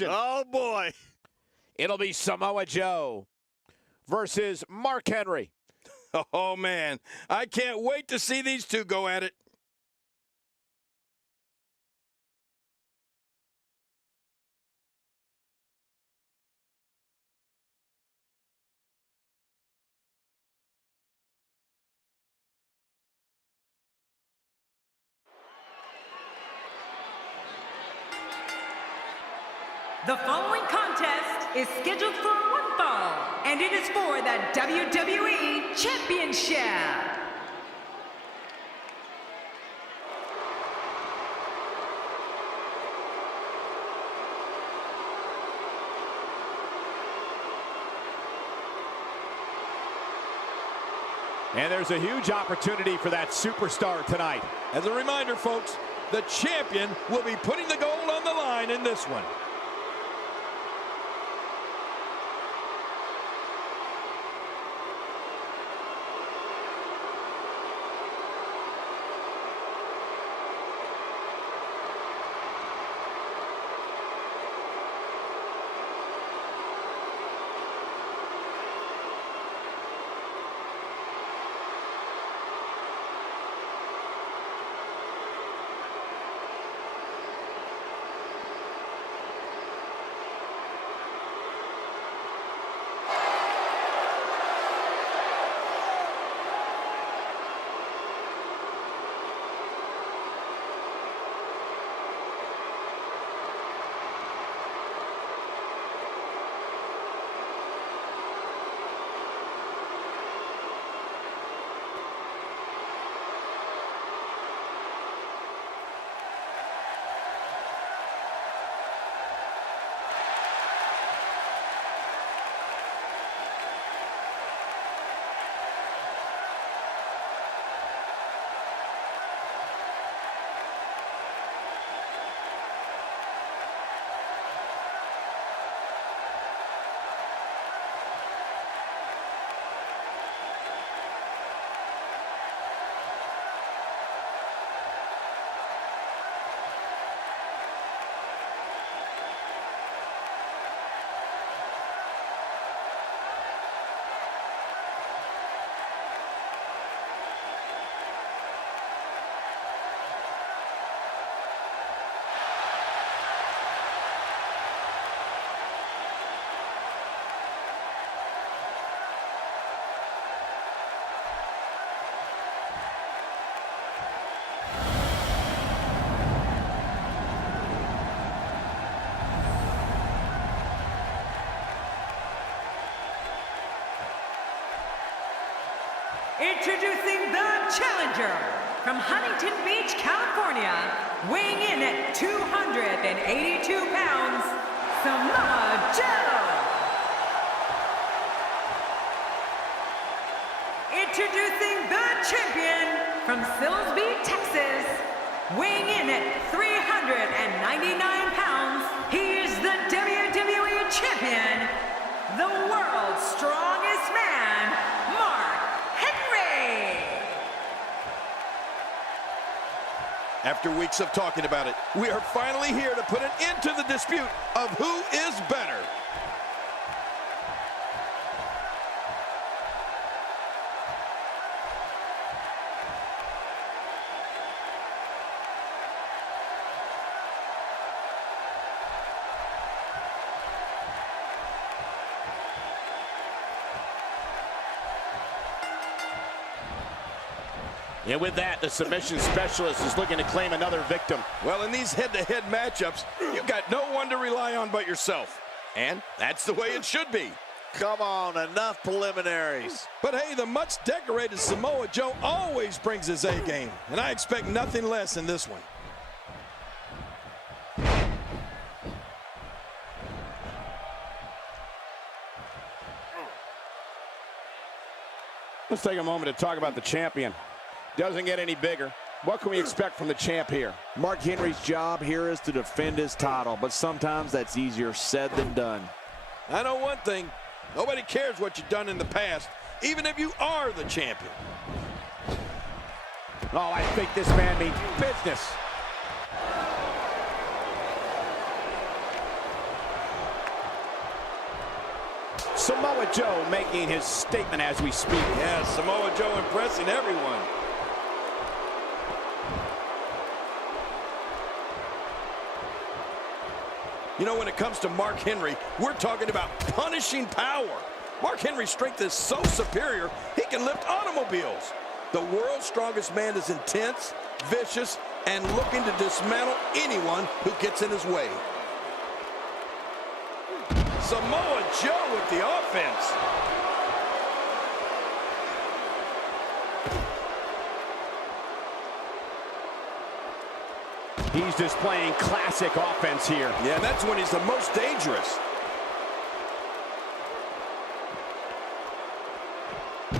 action. Oh, boy. It'll be Samoa Joe versus Mark Henry. Oh, man. I can't wait to see these two go at it. The following contest is scheduled for one fall, and it is for the WWE Championship. And there's a huge opportunity for that superstar tonight. As a reminder, folks, the champion will be putting the gold on the line in this one. Introducing the challenger from Huntington Beach, California, weighing in at 282 pounds, Samoa Joe. Introducing the champion from Silsbee, Texas, weighing in at 399 pounds, he is the WWE champion, the world's strongest man, Mark Henry. After weeks of talking about it, we are finally here to put an end to the dispute of who is better. And with that, the submission specialist is looking to claim another victim. Well, in these head-to-head matchups, you've got no one to rely on but yourself. And that's the way it should be. Come on, enough preliminaries. But hey, the much-decorated Samoa Joe always brings his A-game, and I expect nothing less in this one. Let's take a moment to talk about the champion. Doesn't get any bigger. What can we expect from the champ here? Mark Henry's job here is to defend his title, but sometimes that's easier said than done. I know one thing. Nobody cares what you've done in the past, even if you are the champion. Oh, I think this man means business. Samoa Joe making his statement as we speak. Yeah, Samoa Joe impressing everyone. You know, when it comes to Mark Henry, we're talking about punishing power. Mark Henry's strength is so superior, he can lift automobiles. The world's strongest man is intense, vicious, and looking to dismantle anyone who gets in his way. Samoa Joe with the offense. He's displaying classic offense here. Yeah, that's when he's the most dangerous.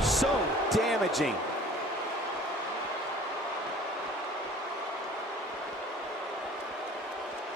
So damaging.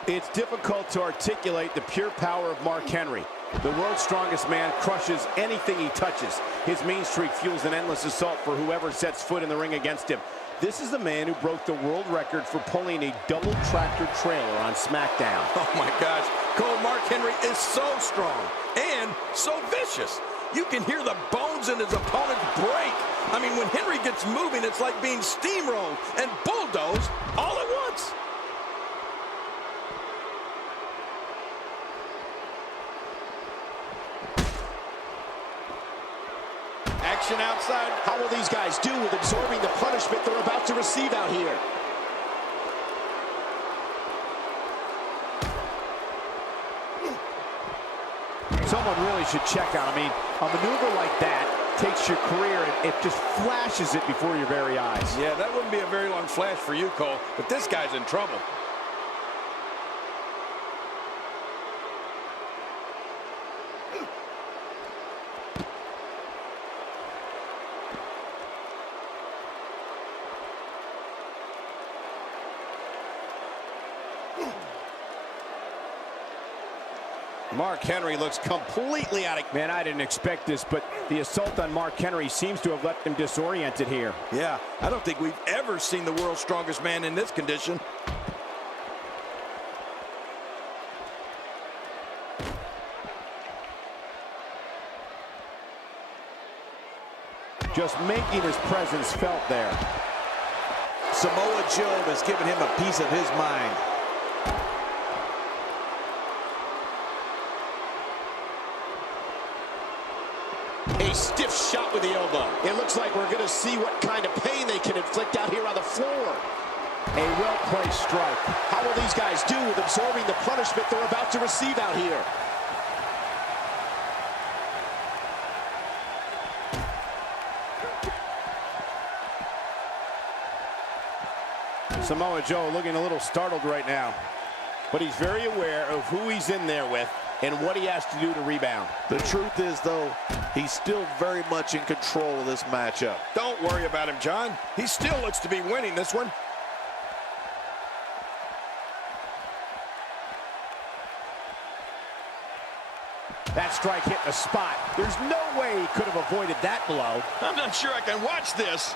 It's difficult to articulate the pure power of Mark Henry. The world's strongest man crushes anything he touches. His mean streak fuels an endless assault for whoever sets foot in the ring against him. This is the man who broke the world record for pulling a double tractor trailer on SmackDown. Oh my gosh, Cole, Mark Henry is so strong and so vicious. You can hear the bones in his opponent break. I mean, when Henry gets moving, it's like being steamrolled and bulldozed all at once. Action outside. How will these guys do with absorbing the punishment they're about to receive out here? Someone really should check out. I mean, a maneuver like that takes your career and it just flashes it before your very eyes. Yeah, that wouldn't be a very long flash for you, Cole, but this guy's in trouble. Mark Henry looks completely out of... Man, I didn't expect this, but the assault on Mark Henry seems to have left him disoriented here. Yeah, I don't think we've ever seen the world's strongest man in this condition. Just making his presence felt there. Samoa Joe has given him a piece of his mind. A stiff shot with the elbow. It looks like we're going to see what kind of pain they can inflict out here on the floor. A well-placed strike. How will these guys do with absorbing the punishment they're about to receive out here? Samoa Joe looking a little startled right now, but he's very aware of who he's in there with and what he has to do to rebound. The truth is, though, he's still very much in control of this matchup. Don't worry about him, John. He still looks to be winning this one. That strike hit the spot. There's no way he could have avoided that blow. I'm not sure I can watch this.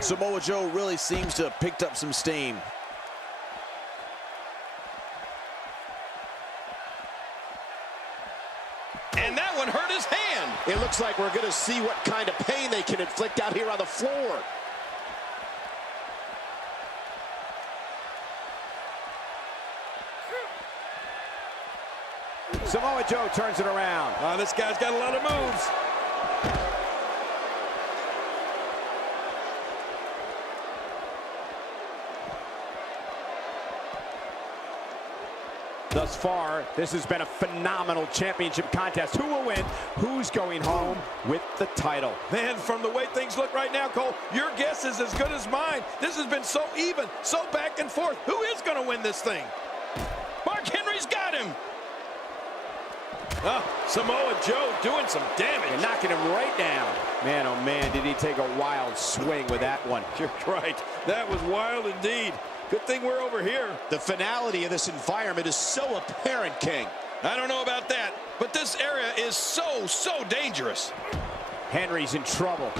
Samoa Joe really seems to have picked up some steam. And that one hurt his hand. It looks like we're going to see what kind of pain they can inflict out here on the floor. Samoa Joe turns it around. Oh, this guy's got a lot of moves. Thus far, this has been a phenomenal championship contest. Who will win? Who's going home with the title? Man, from the way things look right now, Cole, your guess is as good as mine. This has been so even, so back and forth. Who is going to win this thing? Mark Henry's got him. Samoa Joe doing some damage. And knocking him right down. Man, oh man, did he take a wild swing with that one. You're right. That was wild indeed. Good thing we're over here. The finality of this environment is so apparent, King. I don't know about that, but this area is so dangerous. Henry's in trouble.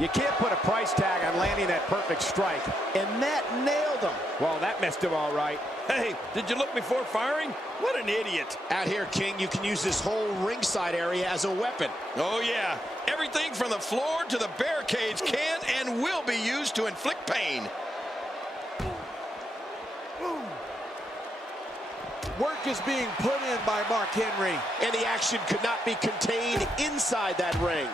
You can't put a price tag on landing that perfect strike, and that nailed him. Well, that missed him all right. Hey, did you look before firing? What an idiot. Out here, King, you can use this whole ringside area as a weapon. Oh, yeah. Everything from the floor to the barricades can and will be used to inflict pain. Work is being put in by Mark Henry. And the action could not be contained inside that ring.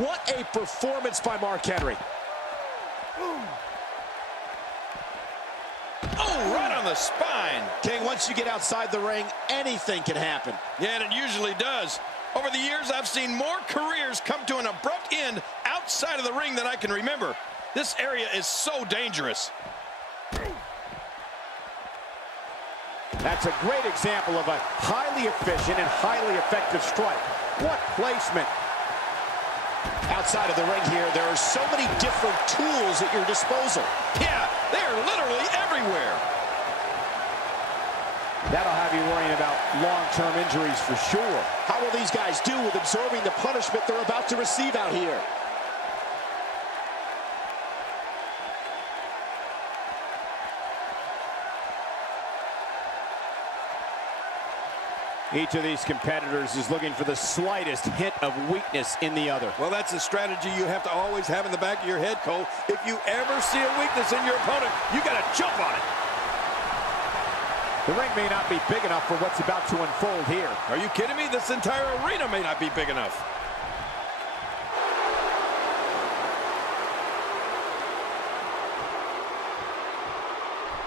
What a performance by Mark Henry. Oh, right on the spine. King, once you get outside the ring, anything can happen. Yeah, and it usually does. Over the years, I've seen more careers come to an abrupt end outside of the ring than I can remember. This area is so dangerous. That's a great example of a highly efficient and highly effective strike. What placement. Outside of the ring here, there are so many different tools at your disposal. Yeah, they are literally everywhere. That'll have you worrying about long-term injuries for sure. How will these guys do with absorbing the punishment they're about to receive out here? Each of these competitors is looking for the slightest hint of weakness in the other. Well, that's a strategy you have to always have in the back of your head, Cole. If you ever see a weakness in your opponent, you got to jump on it. The ring may not be big enough for what's about to unfold here. Are you kidding me? This entire arena may not be big enough.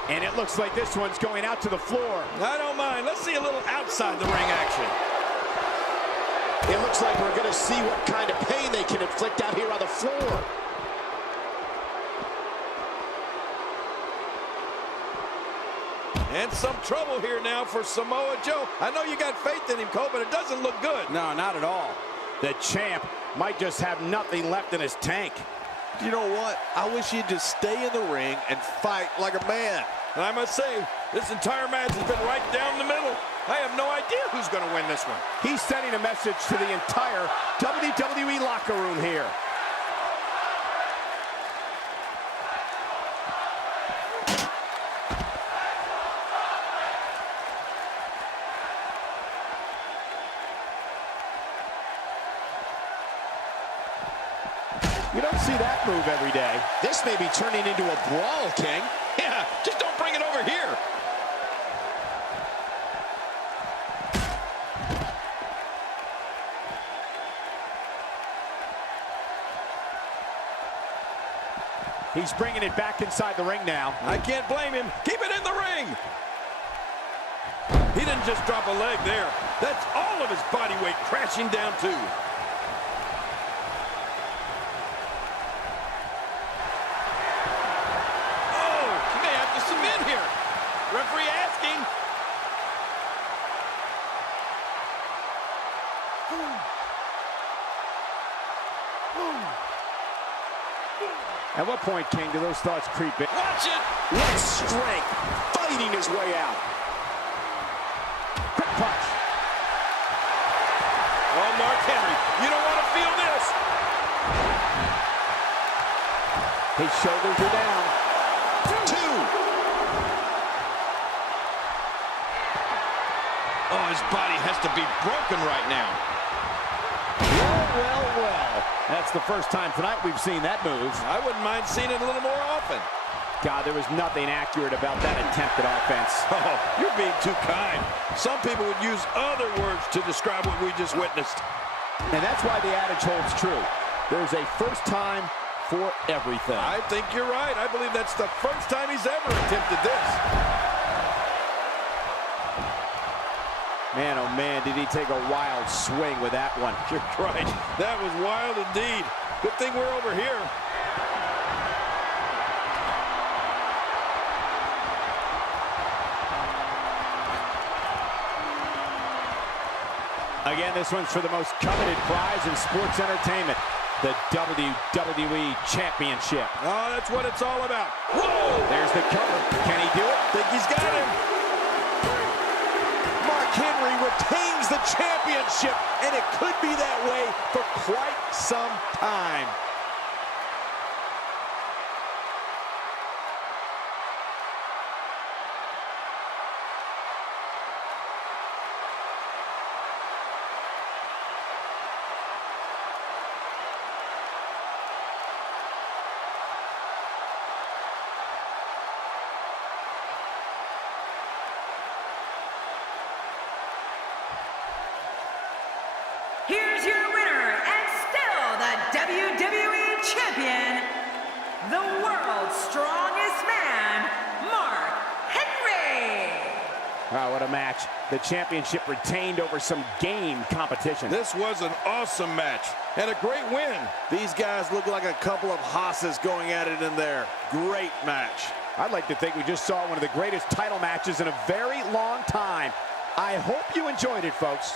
And it looks like this one's going out to the floor. I don't mind. Let's see a little outside the ring action. It looks like we're going to see what kind of pain they can inflict out here on the floor. And some trouble here now for Samoa Joe. I know you got faith in him, Cole, but it doesn't look good. No, not at all. The champ might just have nothing left in his tank. You know what? I wish he'd just stay in the ring and fight like a man. And I must say, this entire match has been right down the middle. I have no idea who's going to win this one. He's sending a message to the entire WWE locker room here. You don't see that move every day. This may be turning into a brawl, King. Yeah, just don't bring it over here. He's bringing it back inside the ring now. I can't blame him. Keep it in the ring. He didn't just drop a leg there. That's all of his body weight crashing down too. Referee asking. At what point, King, do those thoughts creep in? Watch it! What strength, fighting his way out. Quick punch. Oh, Mark Henry, you don't want to feel this. His shoulders are down. Oh, his body has to be broken right now. Well. That's the first time tonight we've seen that move. I wouldn't mind seeing it a little more often. God, there was nothing accurate about that attempted offense. Oh, you're being too kind. Some people would use other words to describe what we just witnessed. And that's why the adage holds true. There's a first time for everything. I think you're right. I believe that's the first time he's ever attempted this. Man, oh man, did he take a wild swing with that one. You're right. That was wild indeed. Good thing we're over here. Again, this one's for the most coveted prize in sports entertainment, the WWE Championship. Oh, that's what it's all about. Whoa! There's the cover. Can he do it? Think he's got him. Mark Henry retains retains the championship, and it could be that way for quite some time. Here's your winner, and still the WWE Champion, the world's strongest man, Mark Henry. Wow, what a match. The championship retained over some game competition. This was an awesome match and a great win. These guys look like a couple of hosses going at it in there. Great match. I'd like to think we just saw one of the greatest title matches in a very long time. I hope you enjoyed it, folks.